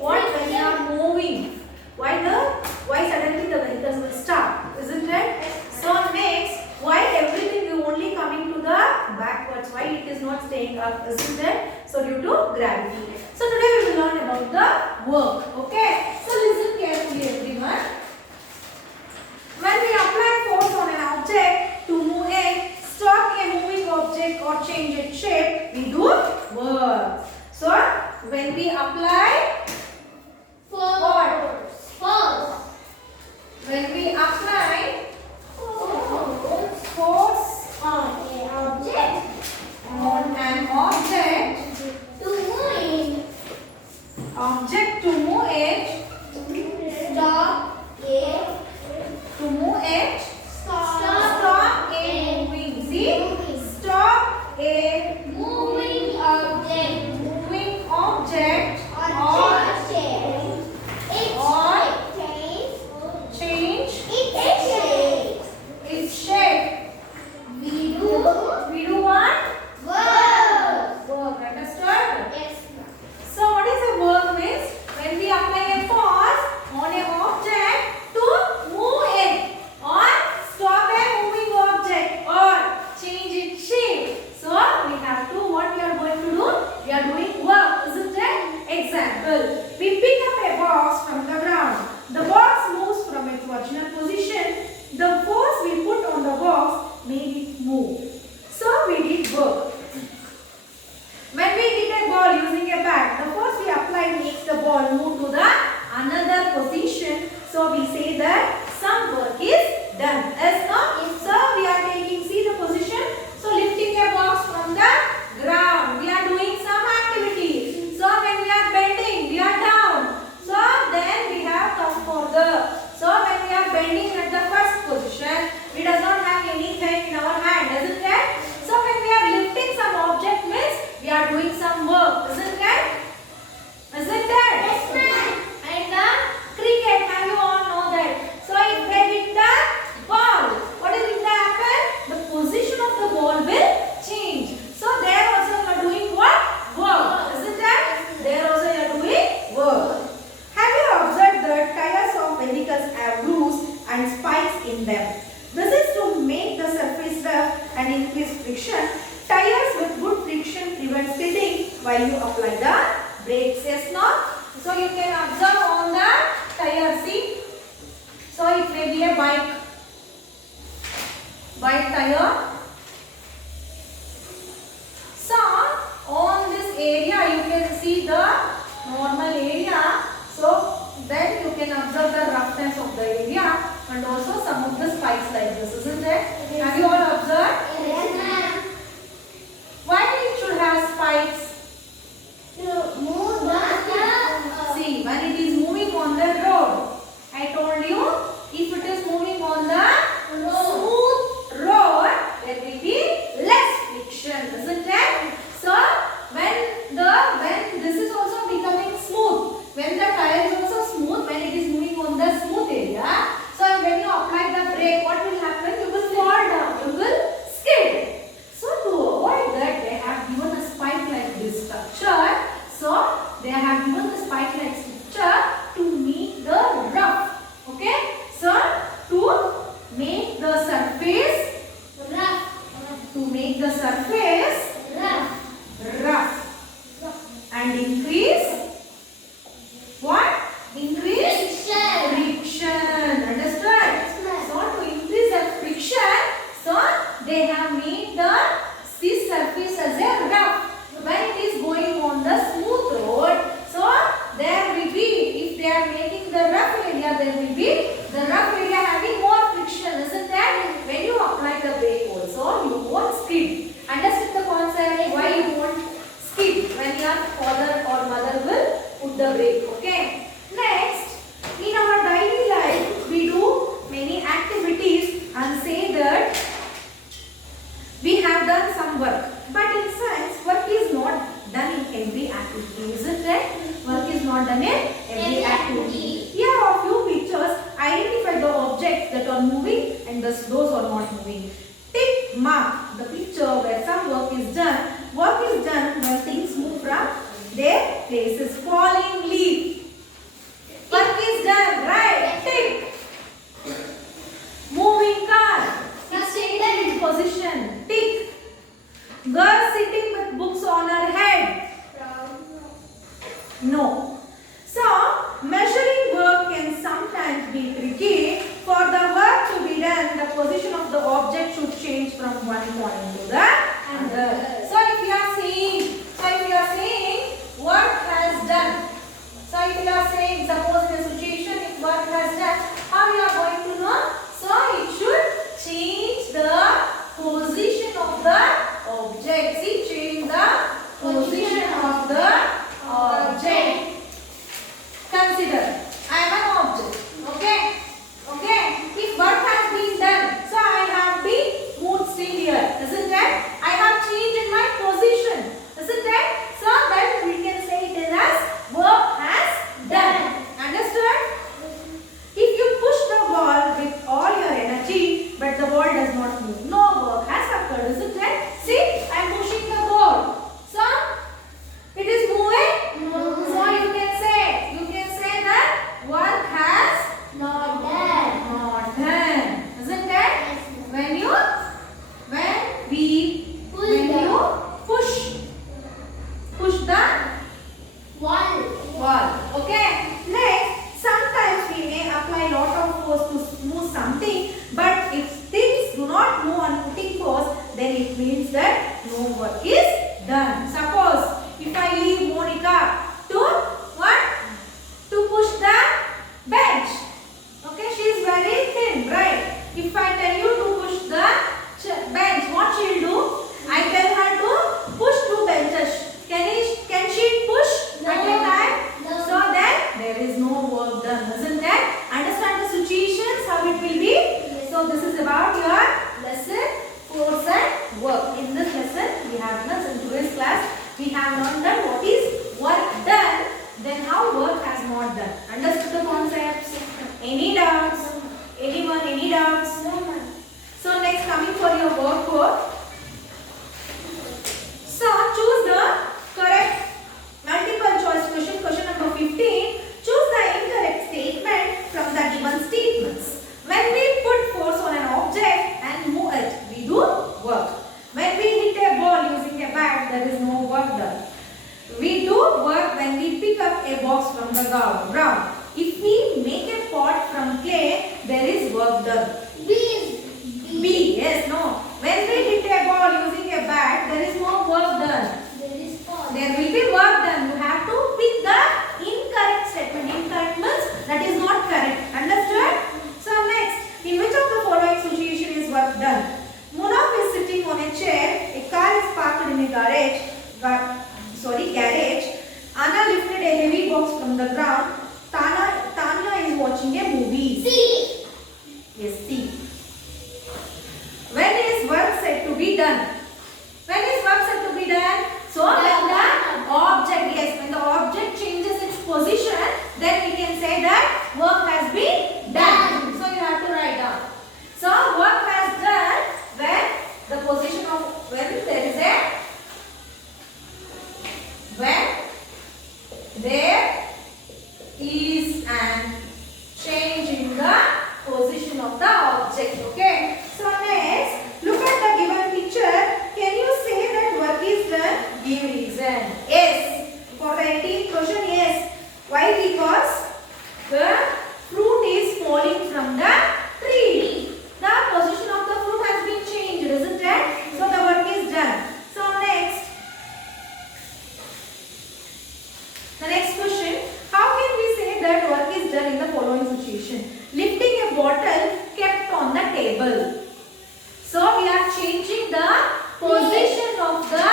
what when you are moving. Why suddenly the vehicles will stop, isn't it? So next, why everything is only coming to the backwards? Why it is not staying up, isn't it? So due to gravity. So today we will learn about the work. Okay. So listen carefully, everyone. When we apply force on an object to move it, stop a moving object or change its shape, we do work. So when we apply force, when we apply force on an object to move it, stop a moving. See, stop a moving object or change its shape. We do what? Work. Understood? Yes. So what is a work means? When we apply a force on an object to move it or stop a moving object or change its shape. So we have to, what we are going to do? We are doing work, isn't it? Example, we pick up a box from the ground. The box moves from its original position. The force we put on the box made it move. So we did work. When we hit a ball using a bat, the force we apply makes the ball move to the another position. So we say that some work is done. Yes, no? So we are taking, see the position. So lifting a box from the ground, we are doing some activity. So when we are bending, we are down. So then we have come further. So when we are bending at the first position, we does not have anything in our hand, isn't it? So when we are lifting some object means we are doing some work, isn't it? Isn't it? Yes, ma'am. And the cricket, have you all know that? So if they hit the ball, what is going to happen? The position of the ball will change. So there also you are doing what? Work, isn't it? There also you are doing work. Have you observed that tires of vehicles have grooves and spikes in them? This is to make the surface rough and increase friction. Tires with good friction prevent skidding while you apply the brakes. Yes, no? So you can observe on the tire, see. So it may be a bike tire. So on this area you can see the normal area. So then you can observe the roughness of the area and also some of the spikes like this, isn't it? Yes. Have you all observed? Yes, ma'am. Why it should have spikes? To move the See, when it is moving on the road, I told you, if it is moving on the smooth road, there will be less friction, isn't it? So when this is also becoming smooth, when the tire is also smooth, when it is moving on the smooth area, so when you apply the brake, what will happen? You will fall down, you will skid. So to avoid that, they have given a spike like this structure. So they have given the spike like structure to make the rough. Okay? So to make the surface rough and increase what? Increase friction. Understand? So to increase the friction, so they have made this surface as a rough. When it is going on the smooth road, so there will be, if they are making the rough area, there will be the rough area having more friction, isn't that? When you apply the brake also, you won't skid. Understand the concept? Why you won't skid when your father or mother will put the brake? Okay. Next, in our daily life, we do many activities and say that we have done some work. But in science, work is not done in every activity, isn't it? Work is not done in every activity. Here are few pictures. Identify the objects that are moving and those are not moving. Tick mark the picture where some work is done. Work is done when things move from their places. Falling leaf. fall. Okay. Next, sometimes we may apply lot of force to move something, but if things do not move on putting force, then it means that no work is done. Suppose if I leave Monica to what? To push the bench. Okay, she is very thin, right? If I tell you to push the bench, what she will do? I tell her to push 2 benches. Can she push No. at a time? No. So then there is no work done, isn't that? Understand the situations, how it will be? Yes. So this is about your lesson, force and work. In this lesson, we have learned in today's class, we have learned that what is work done, then how work has not done. Understood the concepts? Any doubts? Anyone, any doubts? So next, coming for your workbook. So choose the correct multiple choice question. Question number 15. Choose the incorrect statement from the given statements. When we put force on an object and move it, we do work. When we hit a ball using a bat, there is no work done. We do work when we pick up a box from the ground. If we make a pot from clay, there is work done. B. Yes, no. When we hit a ball using a bat, there is no work done. There will be work done. You have to pick the incorrect statement. Incorrect means that is not correct. Understood? So next, in which of the following situation is work done? Munaf is sitting on a chair. A car is parked in a garage. Anna lifted a heavy box from the ground. Tanya is watching a movie. C. Yes, C. When is work said to be done? When is work said to be done? So when the object, yes, when the object changes its position, then we can say that work has been done. So you have to write down. So work has done when the position of, when there is a, when there is an change in the position of the object. Okay. So next, look at the given picture. Can you say that work is done? Give reason. Yes. For the 18th question, yes. Why? Because the fruit is falling from the tree. The position of the fruit has been changed, isn't it? So the work is done. So next. The next question. How can we say that work is done in the following situation? Lifting a bottle kept on the table. So we are changing the position of the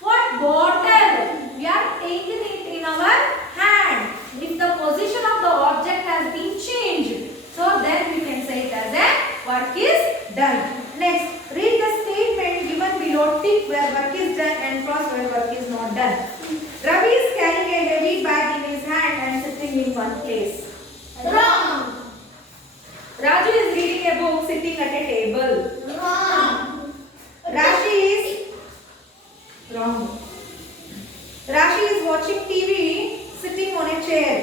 what? Bottle. We are taking it in our hand. If the position of the object has been changed, so then we can say it as a work is done. Next, read the statement given below. Tick where work is done and cross where work is not done. Ravi is carrying a heavy bag in his hand and sitting in one place. Wrong. Raju is reading a book sitting at a table. Wrong. Rashi is wrong. Rashi is watching TV sitting on a chair.